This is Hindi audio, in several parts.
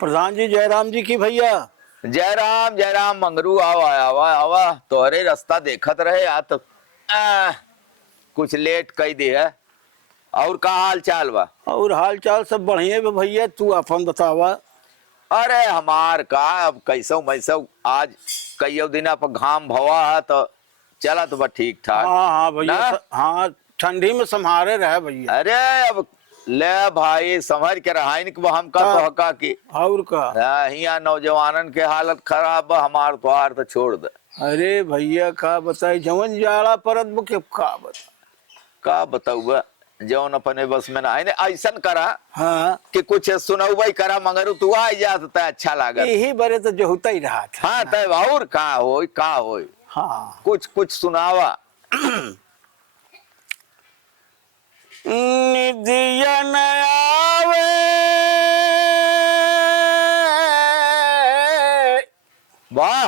प्रधान जी जयराम जी की भैया। जय राम मंगरू आवा आवा आवा तोहरे रास्ता देखत रहे आ तो कुछ लेट कई दे है। और का हाल चाल बा? और हाल चाल सब बढ़िया बा भैया, तू अपन बतावा। अरे हमार का अब कैसो मैसो आज कईयो दिन पर घाम भवा है तो चला तो बा ठीक ठाक हाँ हाँ ना। भैया, हाँ ठंडी में संभारे रहे भैया। अरे अब ले भाई समझ के रहा हम का हाँ। तो हका की और का। यहाँ नौजवानन के हालत खराब बा, हमार तोहार तो छोड़ दे। अरे भैया का बताई, जवन जाड़ा परत बा के का बता। का बताऊ जौन अपने बस में ना ऐसा करा हाँ कि कुछ सुनऊ करा मगर तू आ जा तो अच्छा लागत। यही बरे तो जो होता ही रहा था। हाँ तय और का होई हाँ कुछ कुछ सुनावा। निदिया न आवे वाह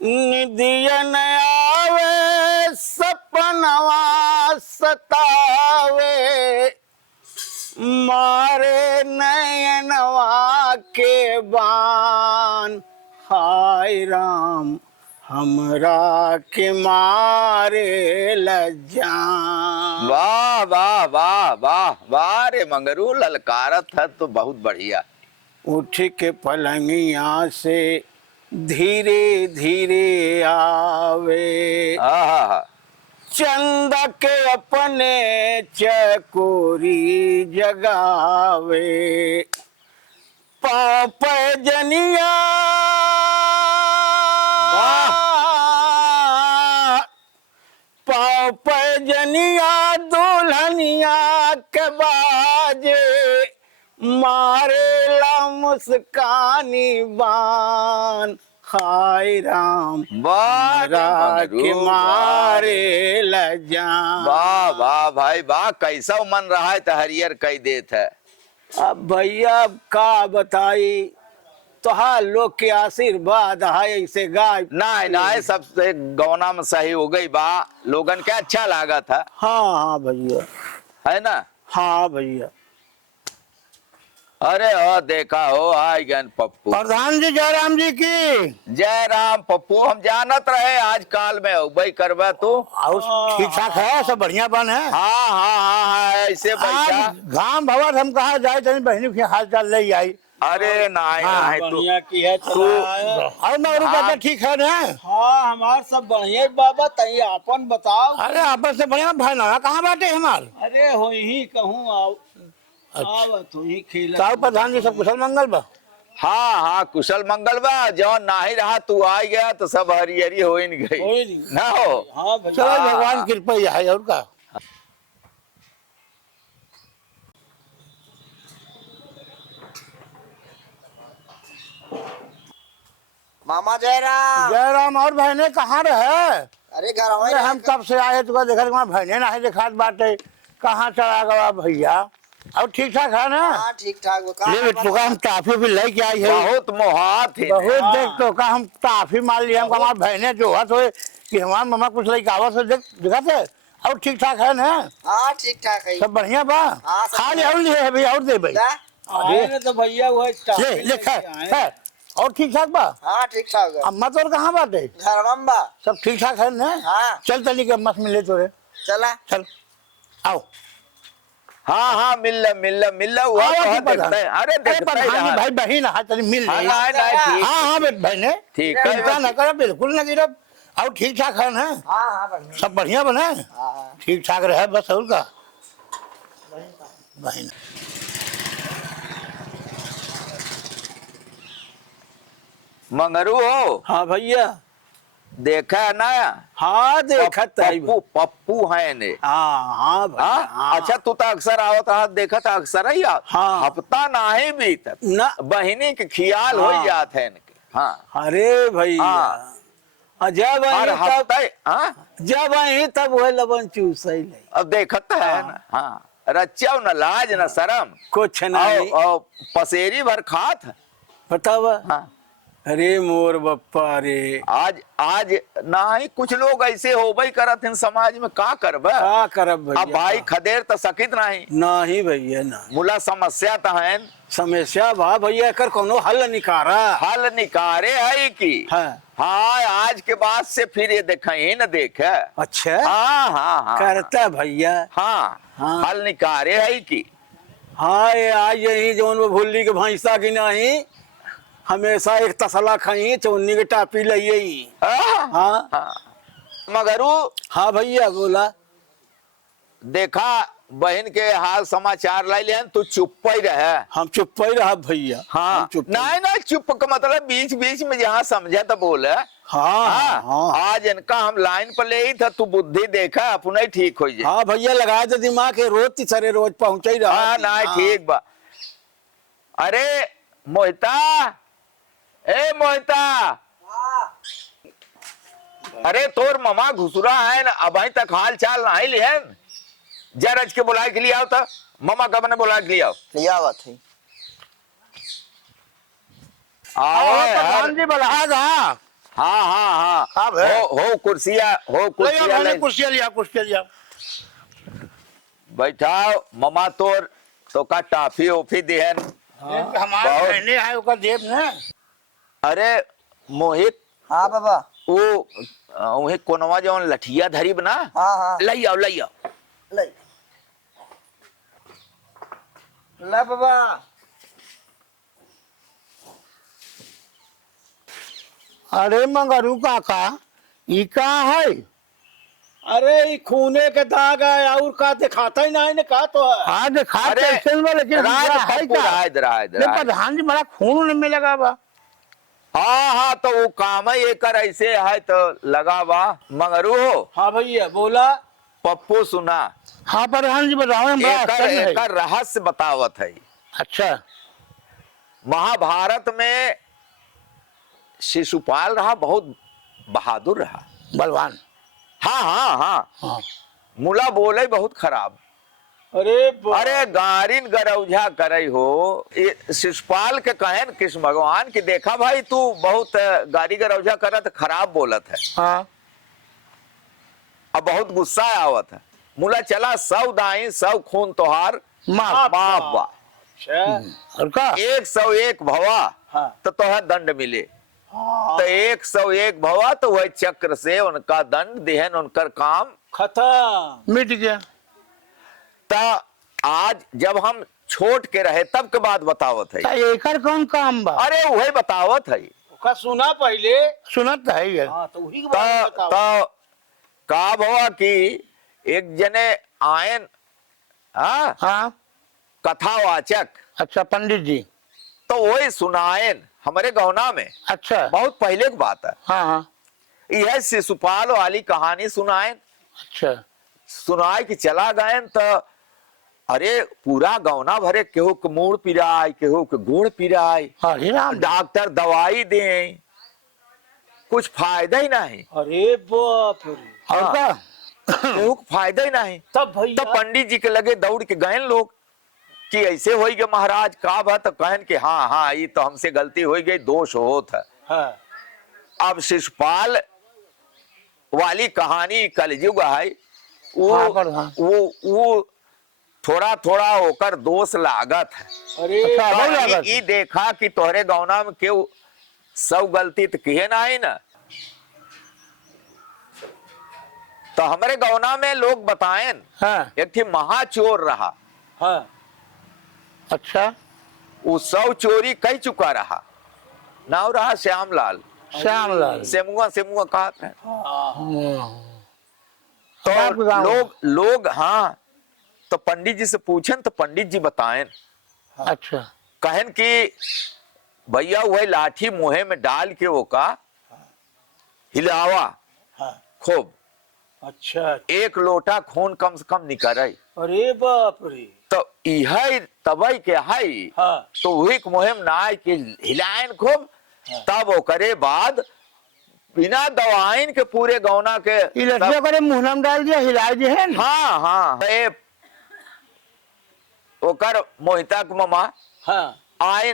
निदिया न आवे, सपनवा सतावे, मारे नयनवा के बान, हाय राम हमरा के मारे लजान। वाह वाह वाह वाह वाह रे मंगरू ललकारत है तो बहुत बढ़िया। उठ के पलंगिया से धीरे धीरे आवे, आहा चंद के अपने चकोरी जगावे, पाप जनिया पाप जनिया दुल्हनिया के बाजे, मारे ला मुस्कानी बान, हाय राम वाह रे हमरा के मंगरू, मारे लजान। वाह वाह भाई वाह कैसा मन रहा है तो हरियर कई देत है। अब भैया का बताई, तोहार लोग के आशीर्वाद है ऐसे गाय। ना सबसे गौना में सही हो गई बा, लोगन के अच्छा लागा था हाँ हाँ भैया, है ना। हाँ भैया। अरे ओ देखा हो आई गन पप्पू। प्रधान जी जयराम जी की। जय राम पप्पू, हम जानत रहे आज काल में उबई करवा तू। और ठीक ठाक है, सब बढ़िया बन है। हाँ हाँ हाँ हाँ ऐसे बैठा। आज घाम भवर हम कहा जाए तनी बहनी के हाल चाल ले आई। अरे नाई हाँ, नाई तू की है तू और मगरू हाँ। चाचा ठीक है ना? हाँ हमार सब बढ़िया बाबा, तई आपन बताओ। अरे आपस से बढ़िया भाई ना कहाँ बाटे हमार? अरे हो ही कहूँ आओ आओ तू ही खेल। साहु प्रधान जी सब कुशल मंगल बा? हाँ हाँ कुशल मंगल बा, जौन नाही रहा तू आ गया तो सब हरियरी हो ही गई ना हो। हाँ चलो भैया। भगवान कृपा ही है और का। मामा जयराम। जयराम और बहने कहाँ रहे? अरे घर अरे हम तब से आए तुका देखा कि बहने ना है दिखात बाटे, कहाँ चला गया भैया? और ठीक ठाक है ना? हाँ ठीक ठाक ले तुका हम टाफी भी लेके आई है। बहुत मोहात है। बहुत देख तो का हम टाफी मार लिया, हम हमारे बहने जो हत हुए कि हमारे मम्मा कुछ लेके आवत से देख दिखा थे। और ठीक ठाक है ना? हाँ ठीक ठाक है। सब बढ़िया बा? हाँ, सब खा ले और ले है भैया और दे भाई। जा? आए ना तो भैया वो ले ले खा खा। और ठीक ठाक बा? हाँ ठीक ठाक है। अम्मा तोर कहाँ बाटे? घर मम्बा। सब ठीक ठाक है ना? हाँ चल तनी के अम्मा से मिले तोरे। चला। चल आओ। हाँ हाँ मिल हुआ आओ तो की हाँ प्रधान। देखते हैं। अरे देखते ही प्रधान जी रहा। भाई बहन है तनी मिल हाँ ले। नहीं नहीं ठीक हाँ हाँ बहने ठीक है चिंता न करो, बिल्कुल न गिरब। और ठीक ठाक है ना? हाँ हाँ बढ़िया। सब बढ़िया बने? हाँ ठीक ठाक रहे बस और का। बहन मंगरू हो हाँ भैया। देखा है ना। हाँ देखा पप्पू पप्पू है ने। हाँ हाँ भैया, हाँ हाँ। अच्छा तू तो अक्सर आवत रहा, देखा था अक्सर ही आवत। हाँ। हफ्ता नाही बीतत ना। बहिनी के ख्याल हाँ। हो जात है इनके। हाँ अरे भैया हाँ। जब हर आई तब हफ्ता हाँ जब आई तब वह लबन चूस ही ले। अब देखत है ना। हाँ रच्चा न लाज न शरम कुछ और नहीं पसेरी भर खात है। बतावा। हाँ अरे मोर बप्पा रे, आज आज ना ही कुछ लोग ऐसे हो भाई करत हैं समाज में, का करब का करब भैया? अब भाई खदेर तो सकित नहीं, नहीं भैया ना, मुला समस्या तो है, समस्या बा भैया, एकर कोनो हल निकारा। हल निकारे है कि हाँ। हाँ आज के बाद से फिर ये देखा ही न देखे। अच्छा, हाँ हाँ हाँ करता भैया। हाँ, हाँ। हल निकारे है कि हाँ, ये आज यही जौन वो भुल्ली के भैंसा की नहीं, हमेशा एक तसला खाई चौनी के टापी लइए ही। हाँ, हाँ हाँ। मगरू हाँ भैया बोला। देखा बहन के हाल समाचार लाई ले, तू चुप ही रहे। हम चुप ही रहा भैया। हाँ हम चुप ही। नहीं ना, चुप का मतलब बीच बीच में जहाँ समझे तो बोले। हाँ हाँ, हाँ आज इनका हम लाइन पर ले ही था, तू बुद्धि देखा अपना ही ठीक हो जाए। हाँ भैया, लगा दे दिमाग के, रोज तीसरे रोज पहुंच ही रहा। हाँ ना ठीक बा। अरे मोहिता, ए मोहिता, अरे तोर ममा घुसरा है ना, अब तक हाल चाल नहीं लिहन, जरज के बुलाए के लिए आओ था, ममा कब ने बुला के लिए आओ। लिया बात है। आओ प्रधान जी बलहाज। हाँ हाँ हाँ हाँ, अब है। हो कुर्सिया, हो ले आओ, कुर्सिया मैंने ले कुर्सियाँ लिया, कुर्सियाँ लिया। बैठाओ। ममा तोर तो का टाफी ओफी देहन। हमारे बहुत। बहने हैं ओकर देव ने। अरे मोहित, हाँ बाबा। वो वही कोनवा जौन लठिया धरी बना, हाँ हाँ लई आओ लई आओ। ले ले बाबा। अरे मंगरू काका, ई का है? अरे ये खूने के दाग है, और का दिखाता ही नहीं ने, का तो है। हाँ दिखा अरे, टेंशन में, लेकिन राज हमरा है पप्पू, क्या? राज राज नहीं, राज। प्रधान जी बड़ा खून में लगा बा। हाँ हाँ, तो वो काम ही एकर ऐसे है तो लगा बा। मगरू हो, हाँ भैया बोला। पप्पू सुना, हाँ प्रधान जी बताओ, हम बड़ा एकर आश्चर्य है। एकर रहस्य बतावत है। अच्छा। महाभारत में शिशुपाल रहा, बहुत बहादुर रहा, बलवान। हाँ हाँ हाँ, हाँ। मुला बोले बहुत खराब। अरे गारिन गरौझा करई हो, ये शिशुपाल के कहन कृष्ण भगवान की, देखा भाई तू बहुत गारी गरौझा करत, खराब बोलत है। हाँ। अब बहुत गुस्सा आवत है। मुला चला, सब दाई सब खून तोहार माफ। माफ बा, और का? 101 भवा हाँ। तो तोहर दंड मिले। तो 101 भवा तो वह चक्र से उनका दंड देहन, उनकर काम खत्म, मिट गया। ता आज जब हम छोट के रहे तब के बात बतावत है। ता एकर कौन काम बा? अरे वही बतावत है। का सुना पहले। सुनत है ये। हाँ तो वही के बारे में बताओ। तो का भवा कि एक जने आयन, हाँ, हाँ। कथावाचक, अच्छा पंडित जी। तो वही सुनायन हमारे गौना में, अच्छा। बहुत पहले की बात है। हाँ हाँ। यह शिशुपाल वाली कहानी सुनायन, अच्छा। सुनाए कि चला गए तो अरे पूरा गौना भरे, केहू के मूड़ पिराय, केहू के गोड़ पिराय, हरे राम। डॉक्टर दवाई दे, कुछ फायदा ही नहीं। अरे बाप रे। और हाँ। का? केहू के फायदा ही नहीं। तब तो भैया पंडित जी के लगे दौड़ के गए लोग कि ऐसे हो गए महाराज, का बात? तो कहन के हाँ हाँ, ये तो हमसे गलती हो गई, दोष होत है। हाँ। अब शिशुपाल वाली कहानी कलयुग है, हाँ, प्रधान। वो थोड़ा थोड़ा होकर दोष लागत है। अरे अच्छा, तो वही लागत। ई देखा कि तोहरे गौना में केहू सब गलती तो किए ना ही ना, तो हमारे गौना में लोग बताएं हाँ। एक थी महाचोर रहा। हाँ। अच्छा। वो सब चोरी कह चुका रहा। नाव रहा श्यामलाल, श्यामलाल। सेमुआ सेमुआ कहा है। तो आपके गाँव में? लोग हाँ, तो पंडित जी से पूछन तो पंडित जी बताएं, अच्छा। कहन कि भैया वही लाठी मुहे में डाल के वो का हिलावा हाँ। खूब, अच्छा। 1 लोटा खून कम से कम निकले। अरे बाप रे। तो यह तबई के है। हाँ। तो वही मुहिम ना कि हिलायन खूब, तब वो करे बाद बिना दवाइन के पूरे गौना के ये लड़कियों करे मुंह में डाल दिया, हिलाए जे है ना। हाँ हाँ, ओकर मोहिता के ममा हाँ। आए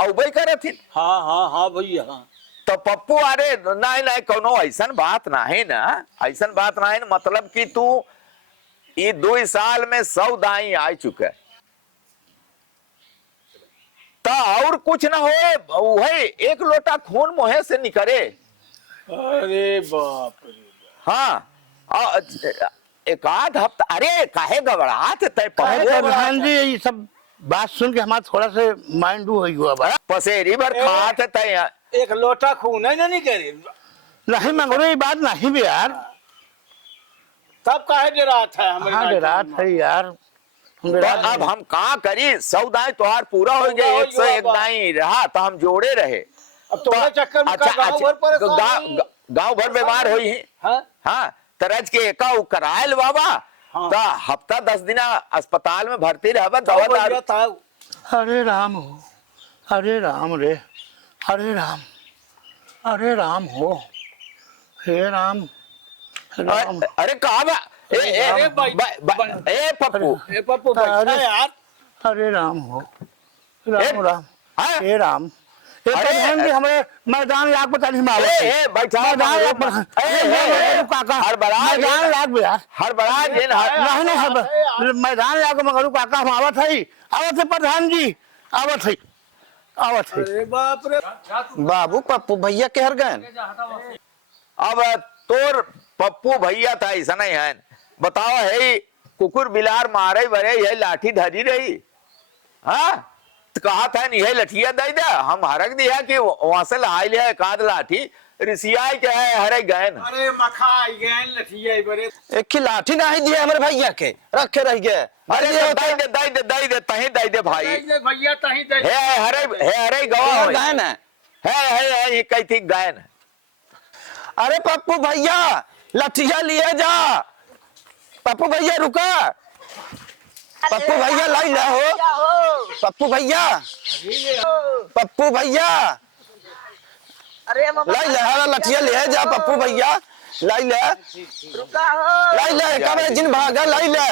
औबई करे थी। हाँ हाँ हाँ भैया हाँ। तो पप्पू अरे नहीं नहीं कोनो ऐसन बात नहीं ना, ऐसन बात नहीं ना, मतलब कि तू ये 2 साल में 100 दाई आ चुके तो और कुछ ना हो, वही 1 लोटा खून मुहे से निकले। अरे बाप रे बाप। हाँ एक आध हफ्ता, अरे काहे घबराहट तय अरे पप्पू प्रधान जी ये सब बात सुन के हमारा थोड़ा से माइंड हो गया बा। पसेरी भर खात तय। एक लोटा खून है ना नहीं करे नहीं मंगोरे ये बात नहीं भी यार। तब काहे डरात है हमारे हाँ रात है यार। हम तो रात अब हम कहाँ करी, 100 दाई तोहार पूरा हो गए, 101 दाई रहा तो हम जोड़े रहे। अब तोरे चक्कर में अच्छा, गांव भर परेशान गाँव गाँव भर बीमार हुई है। हाँ? हाँ तरज के एका करायल बाबा। हाँ। तो हफ्ता 10 दिन अस्पताल में भर्ती रह दवा भैया दारू। था अरे राम हो, अरे राम रे, अरे राम, अरे राम हो, हे राम, राम। अरे कहा बा ए ए अरे भाई, ए पप्पू ए पप्पू बैठा अरे यार। अरे राम हो, राम राम, हाँ? हे राम। ये अरे, प्रधान जी हमारे मैदान लाग पता नहीं मारो। बैठा मैदान लाग प्रधान। काका हड़बड़ा मैदान लाग यार। हड़बड़ा जेन नहीं नहीं हड़बड़ा मैदान लाग मगरू काका हम आवत है, आवत है प्रधान जी, आवत है, आवत है। अरे बाप रे। बाबू पप्पू भैया के हर गए। अब तोर पप्पू भैया था ऐसा नहीं है, बताओ है कुकुर बिलार मारे बरे ये लाठी धरी रही। हाँ तो कहा था नहीं है लठिया दे दे, हम हरक दिया कि वहां से लाई लिया एक आध लाठी रिसियाई के है हरे गैन। अरे मखाई गए लठिया बरे। एक की लाठी नहीं दिए हमारे भैया के, रखे रह गए। अरे दे दे दे दे दे दे तही दे दे भाई। भैया तही दे। हे हरे गवा गए ना। है ये कही थी गैन। अरे पप्पू भैया लठिया लिए जा। पप्पू भैया रुका, पप्पू भैया लाई ले हो। पप्पू भैया, पप्पू भैया अरे बाबा लाई ले, हरा लठिया ले जा पप्पू भैया, लाई ले, रुका हो। लाई ले, कब जिन भागा लाई ले।